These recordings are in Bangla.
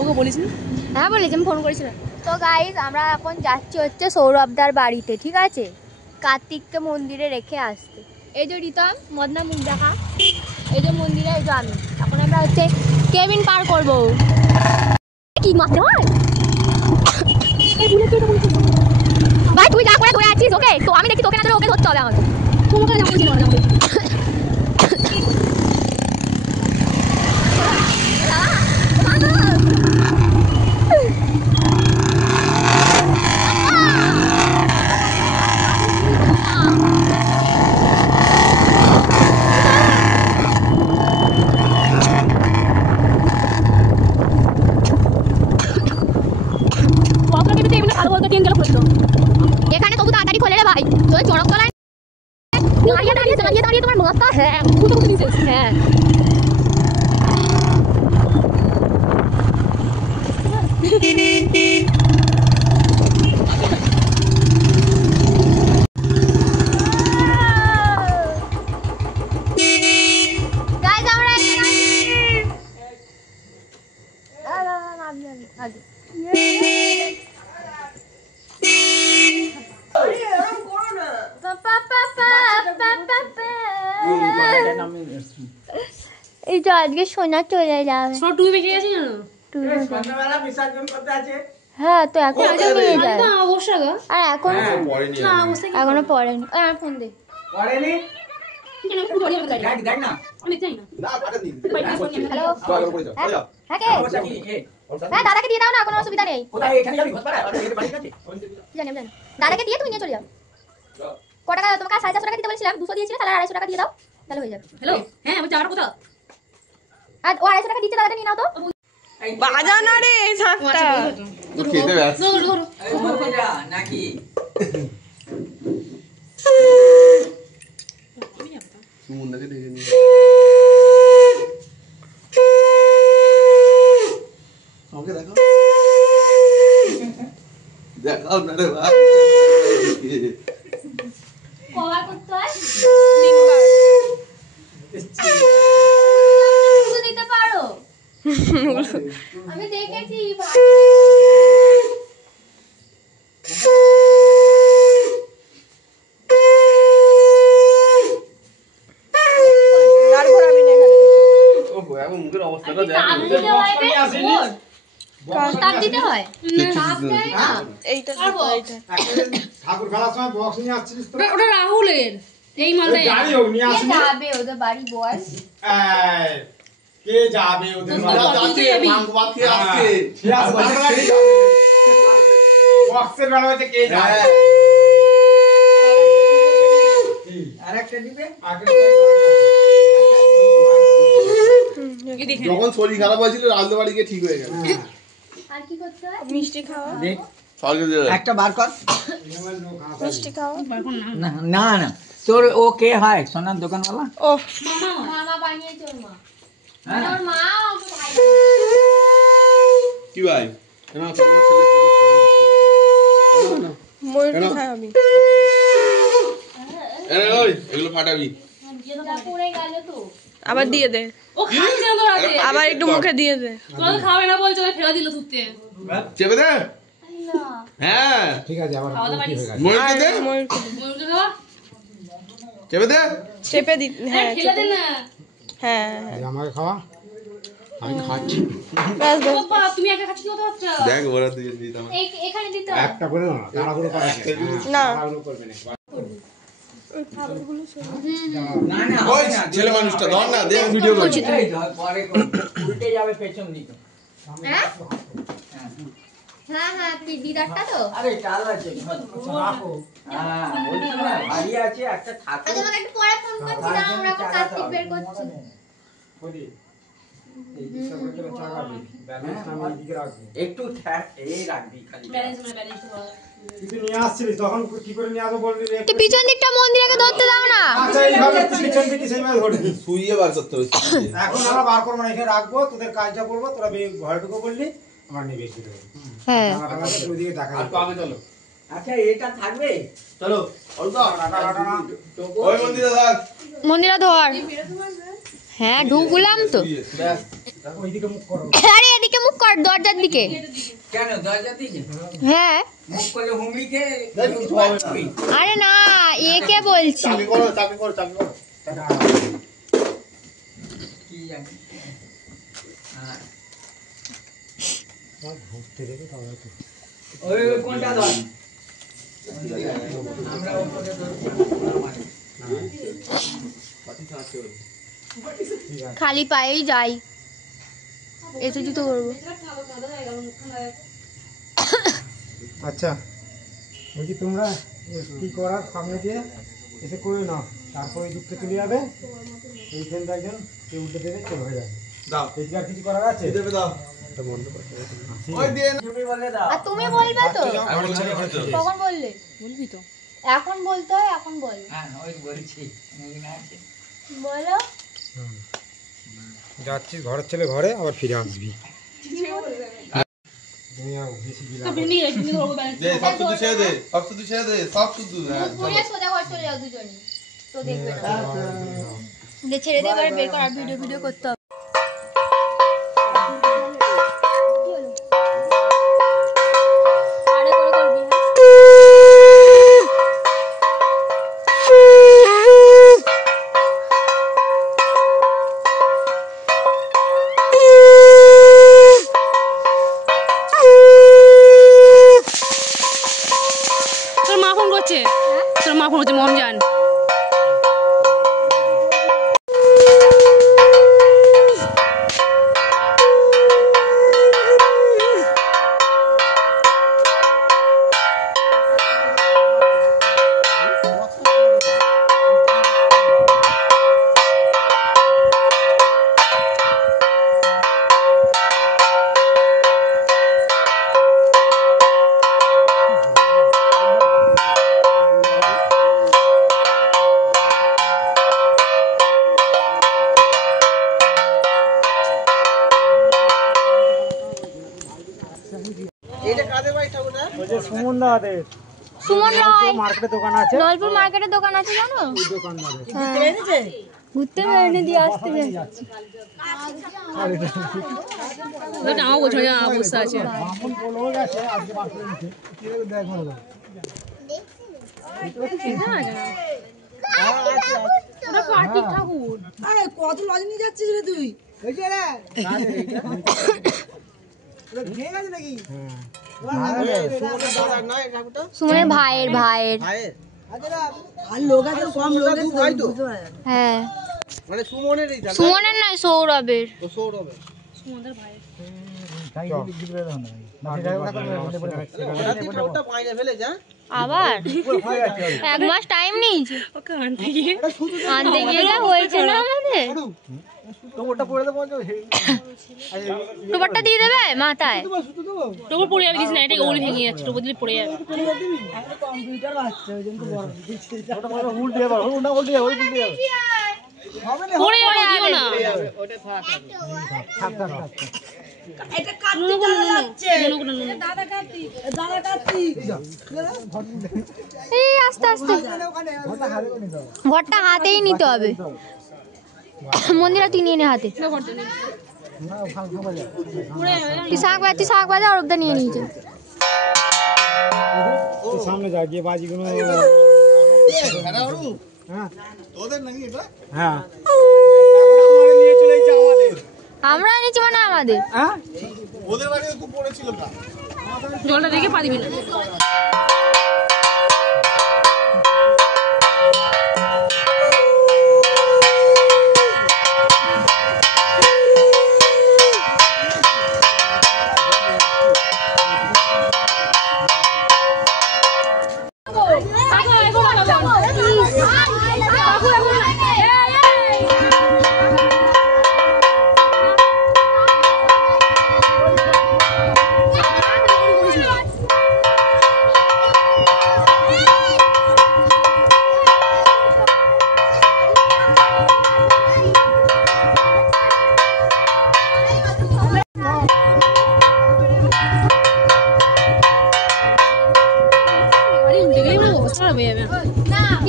ওকে বলিস না? হ্যাঁ বলেছি, আমি ফোন করেছিলাম। তো গাইজ আমরা এখন যাচ্ছি হচ্ছে সৌরভদার বাড়িতে, ঠিক আছে, কার্তিককে মন্দিরে রেখে আসতে। এই যে রিতম মদনা মুখ দেখা, এই যে মন্দিরে, এই যে আমি। এখন আমরা হচ্ছে কেবিন পার করবো। কি মারতে হয় ভাই, তুই যা করে ধরে আছিস ওকে, তো আমি দেখি তোকে না ধরে ওকে ধরতে হবে আমাকে। তোমাকে না বলছি না এখানে তবু তাড়াতাড়ি খোলে রে ভাই, তোর চড়ক তলায় দাঁড়িয়ে দাঁড়িয়ে দাঁড়িয়ে দাঁড়িয়ে তোমার মাথা। হ্যাঁ হ্যাঁ এই তো আজকে সোনা চলে যাবে। তুই বেঁচে গেছিস জানো? সন্ধ্যাবেলা বিসর্জন করতে আছে। হ্যাঁ তো এখন নিয়ে যায় অবশ্যই গো। আর এখন না অবশ্যই এখনো পড়েনি। আমার ফোন দে। পড়েনি কেন একটু ধরিয়ে দেখ দেখ না আমি চাই না। না পাটা দিন হ্যালো হ্যাঁ কে হ্যাঁ দাদাকে দিয়ে দাও না, কোনো অসুবিধা নেই। কোথায় এখানে যাবি ঘোষপাড়া আর এর বাড়ি কাছে জানি জানি দাদাকে দিয়ে তুমি নিয়ে চলে যাও। ক টাকা তোমাকে 450 টাকা দিতে বলেছিলাম, 200 দিয়েছিলে, তাহলে 250 টাকা দিয়ে দাও, তাহলে হয়ে যাবে। হ্যালো হ্যাঁ আমি যাওয়ার কথা। আর ও 250 টাকা দিচ্ছে, দাদাটা নিয়ে নাও তো। বাজা না রে সাতটা খেতে ব্যস্ত নাকি সুমনদাকে ডেকে নিয়ে আমাকে দেখাও দেখাও না রে ভাই কভার করতে হয় দিতে পারো আমি দেখেছি আর ঘোরাবি না এখানে। ওহো এখন মুখের অবস্থাটা দেখ কাপ দিতে হয় এইটা ঠাকুর খেলার সময় বক্স নিয়ে আসছিস তো? ওটা রাহুলের এই মালটা গাড়ি হোক নিয়ে আসিস। যাবে ওদের বাড়ি বল। কে যাবে ওদের বাড়ি? বক্সের বেলা হচ্ছে কে যাবে? আরেকটা দিবে যখন শরীর খারাপ হয়েছিল রাজদা বাড়ি গিয়ে ঠিক হয়ে গেল। আর কি করতে হয়? মিষ্টি খাওয়া একটা বার কর মিষ্টি খাওয়া না না না তোর ও কে হয় সোনার দোকানওয়ালা ও মামা বানিয়েছে ওর মা, হ্যাঁ ওর মা ওকে ভাই কি ভাই ময়ূরটি খাই আমি এগুলো ফাটাবি পড়ে গেল তো। আবার দিয়ে দে, ও খাচ্ছে না তো রাতে। আবার একটু মুখে দিয়ে দে। তোরা তো খাবে না বলছো, ফেলে দিল তুতে। চেপে দে। না হ্যাঁ ঠিক আছে আবার খাওয়া দাওয়া হয়ে গেছে। ময়ূরকে দে ময়ূরকে দে। ময়ূরকে খাওয়া চেপে দে চেপে দি, হ্যাঁ খেলে দে না। হ্যাঁ এই আমাকে খাওয়া, আমি খাচ্ছি। ব্যাস ব্যাস। বাবা তুমি একা খাচ্ছিস তো বাচ্চা। দেখ ওরা দিয়ে দিতাম এখানে দিতে হয়। একটা করে না তাড়াহুড়ো করা না তাড়াহুড়ো করবে না। না না ওই ছেলে মানুষটা ধর না দেখ ভিডিও করছি এই ধর, পরে উল্টে যাবে পেছন দিকে হ্যাঁ হ্যাঁ হ্যাঁ দিদারটা তো। আরে চাল আছে রাখো হ্যাঁ বলছি না বাড়ি আছে একটা ঠাকুর আচ্ছা তোমাকে একটু পরে ফোন করছি, দাও আমরা এখন কার্তিক বের করছি। বলি এই দিকটা করে তোরা চা খাবি, ব্যালেন্স আমি এইদিকে রাখবো। একটু এই রাখবি খালি ব্যালেন্স মানে ব্যালেন্স তো ভালো। তুই নিয়ে আসছিলিস তখন কি করে নিয়ে আসবো বলবি রে? তুই পিছন দিকটা মন্দিরকে ধরতে দাও না। আচ্ছা এইভাবে পিছন দিকে সেইভাবে ধরবি। শুইয়ে বার করতে হবে এখন আমরা বার করবো না, এখানে রাখবো, তোদের কাজটা করবো, তোরা ঘরে ঢুকে বললি আমার নিয়ে বেশি দেবো। হ্যাঁ ওইদিকে দেখা যাবে। আচ্ছা এটা থাকবে চলো ওই মন্দিরে থাক মন্দিরে ধর। হ্যাঁ ঢুকলাম তো। ব্যাস ওইদিকে মুখ করো। আরে এদিকে মুখ কর, দরজার দিকে। কেন দরজা দিকে হ্যাঁ মুখ করলে হুমড়ি খেয়ে আরে না, একে বলছি। চাকরি করো চাকরি করো চাকরি করো কি জানি হ্যাঁ ঘুরতে দেবে তাহলে তো ওই কোনটা ধর আমরা উপরে ধরছি খালি পায়েই যাই, এসে জুতো করবো। আচ্ছা বলছি তোমরা কি করার সামনে দিয়ে এসে করে নাও, তারপর ওই দিকটা চলে যাবে, এইখানটা একজন কেউ উঠে দেবে, চলে হয়ে যাবে। দাও এই আর কিছু করার আছে? দেবে দাও ওই দিয়ে না। তুমি বলে দাও আর তুমি বলবে তো? আমি বলছি কখন বললে? বলবি তো? এখন বলতে হয়, এখন বল। হ্যাঁ ওই বলছি এখানে আছে বলো। যাচ্ছিস ঘরের ছেলে ঘরে, আবার ফিরে আসবি। তুমি আর বেশি তো বিলাপ ভিন্ডি ভিন্ডি করবো ব্যালেন্স। দে সব শুধু ছেড়ে দে সব শুধু ছেড়ে দে সব শুধু হ্যাঁ মুখ পুড়িয়ে সোজা ঘর চলে যাও দুজনে, তো দেখবে না। দে ছেড়ে দে, এবার বের কর, আর ভিডিও করতে হবে। কি হলো? আরে করে করবি, হ্যাঁ? তোর মা ফোন করছে, তোর মা ফোন করছে, মমজান। ওই যে সুমন দাদের সুমন রায় মার্কেটের দোকান আছে, নলপুর মার্কেটের দোকান আছে জানো? ওই দোকানদারে ঘুরতে বেরোনে দিয়ে আসতে যায়। ওটা আমার বলছে না, অবস্থা আছে। বামন বলে গেছে আজকে বার করে নিতে, কি রে দেখ ভালো ওটা কার্তিক ঠাকুর। সুমনের ভাইয়ের হ্যাঁ, মানে সুমনেরই জানো সুমনের নয়, সৌরভের। তো সৌরভের সুমনদের ভাই। ওটা বাইরে ফেলে যা আবার 1 মাস টাইম নিয়েছে ওকে আনতে গিয়ে আনতে গিয়ে, যা হয়েছে না আমাদের। টোপারটা দিয়ে দেবে মাথায়। টোপর পড়ে যাবে, কিছু না, এটা ওলি ভেঙে যাচ্ছে, টোপর দিলে পড়ে যাবে। পড়ে যাবে, দিও না। এই আস্তে আস্তে ঘরটা হাতেই নিতে হবে। মন্দিরা তুই নিয়ে নে হাতে। তুই শাক বাজা, আর ওটা নিয়ে নিয়েছে। সামনে যা গিয়ে বাজিগুলো, হ্যাঁ তোদের নাকি এটা হ্যাঁ নিয়ে চলে যাচ্ছে আমাদের। আমরা নিচে মানে আমাদের। হ্যাঁ ওদের বাড়িতে খুব পড়েছিল না জলটা দেখে পা দিবি না।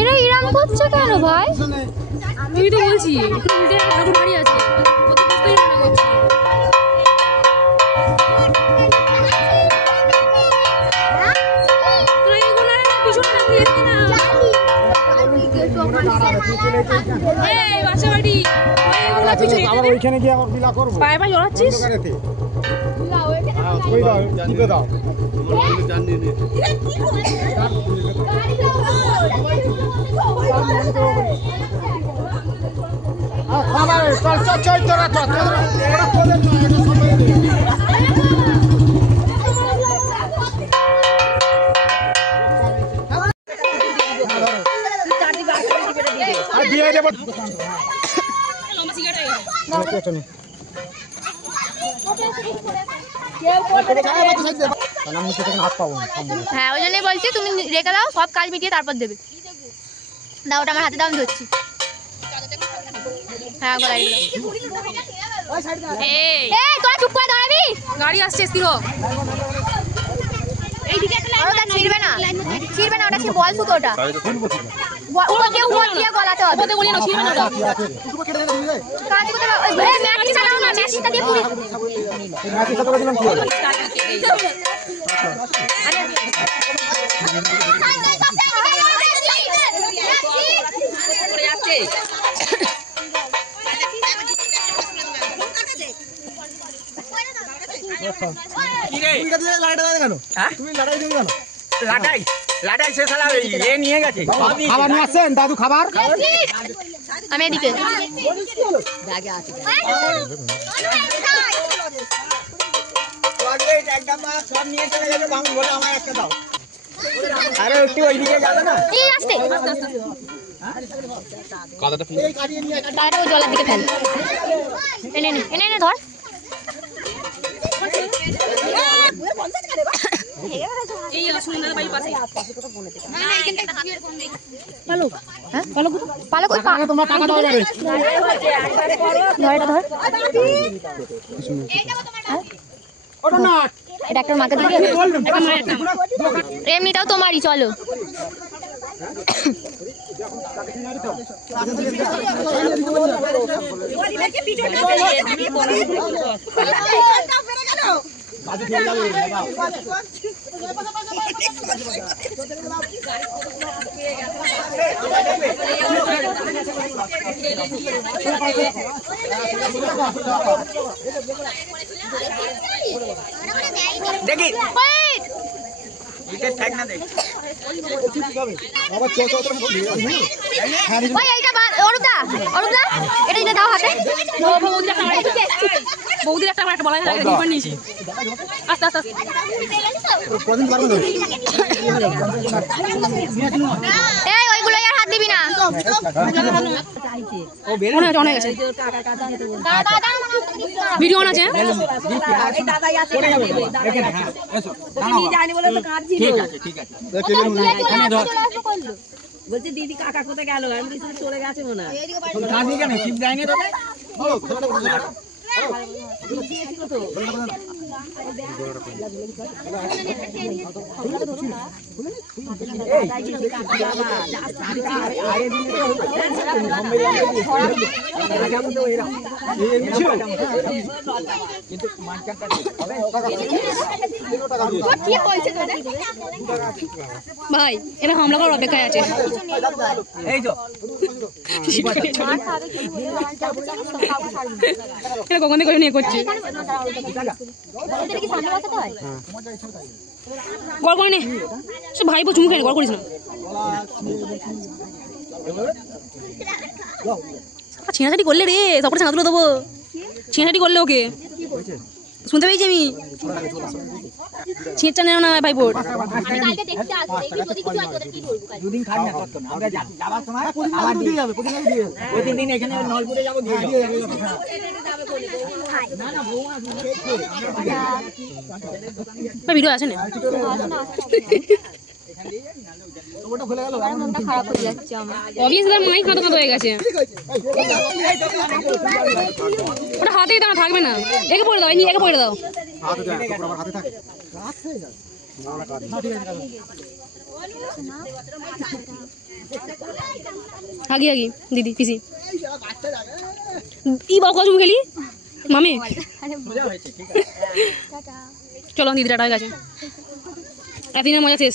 এরা ইরাম করছে কেন ভাই? আমি তো বলছি, ঠাকুর বাড়ি আছে, কত কষ্টই রান্না করছি। আবার ওইখানে গিয়ে আবার বিলা করবো পায়ে পায়ে জড়াচ্ছিস ওই দাও টিপে দাও হ্যাঁ ওই জন্যই বলছি তুমি রেখে দাও, সব কাজ মিটিয়ে তারপর দেবে। দাও ওটা আমার হাতে দাও, আমি ধরছি। হ্যাঁ গলায় তোরা চুপ করে দাঁড়াবি, গাড়ি আসছে স্থির হ। ওটা ছিড়বে না, ছিড়বে না, ওটা কি বল শুধু ওটা ওকে উপর দিয়ে গলাতে হবে। ওতে বলি না ছিড়বে না ওটা। কাজ করতে ওই ম্যাগি চালাও না, ম্যাগিটা দিয়ে পুরি লাটাই সে শালা এ নিয়ে গেছে খাবার নিয়ে আসছেন দাদু, খাবার আমি এদিকে সব নিয়ে চলে গেছে বামুন বলে আমার একটা দাও। আরে একটু ওইদিকে যাবে না? এই আসতে দাঁড়াটা ওই জলের দিকে ফেল। এনে এনে এনে এনে ধর। এই সুন্দর বাড়ির পাশে পালক, হ্যাঁ পালক পালক ওই তোমরা টাকা দাও এবারে। ধর এটা ধর। ওটা না এটা একটা মাকে দিবি, এমনিটাও তোমারই, চলো। দেখি ওই এইটা অরুদা, অরুদা এটা এটা দাও হাতে। বৌদির একটা আমার একটা বলা যায় দুবার নিয়েছি। আস্তে আস্তে আস্তে এই ওইগুলো আর হাত দিবি না। মনে হচ্ছে অনেক আছে। ভিডিও অন আছে। ঠিক আছে ঠিক আছে। বলছে দিদি কাকা কোথায় গেল, আমি বলছি চলে গেছে মনে হয়। কাজই কেন চিপ যায়নি তোকে? ভাই এরা হামলা করার অপেক্ষায় আছে। এই তো এটা কখন থেকে নিয়ে করছে। গড় করে নে, সে ভাই বউ চুমু খেয়ে গড় করিস না। ছিঁড়াছাটি করলে রে, তারপরে ছাঁকা তুলে দেবো। ছিঁড়াছাটি করলে ওকে শুনতে পেয়েছি আমি। ছিঁড়টা নেও না ভাই বোর। দুদিন খাই না কত না, আমরা যাবার সময় আবার দিয়ে যাবে, প্রতিদিন দিয়ে যাবে। ওই দিন এখানে নলপুরে যাবো, দিয়ে যাবে। না না বৌমা ভিডিও আছে না? খারাপ হয়ে যাচ্ছে আমার। অবভিয়াসলি মাই খাতো খাতো হয়ে গেছে। ওটা হাতেই দাঁড়া থাকবে না, একে পড়ে দাও, একে পড়ে দাও। আগি আগি দিদি পিসি ই বাবা চুম খেলি মামি আরে মজা হয়েছে, ঠিক আছে। টাটা। চলো দিদিরা হয়ে গেছে এতদিনের মজা শেষ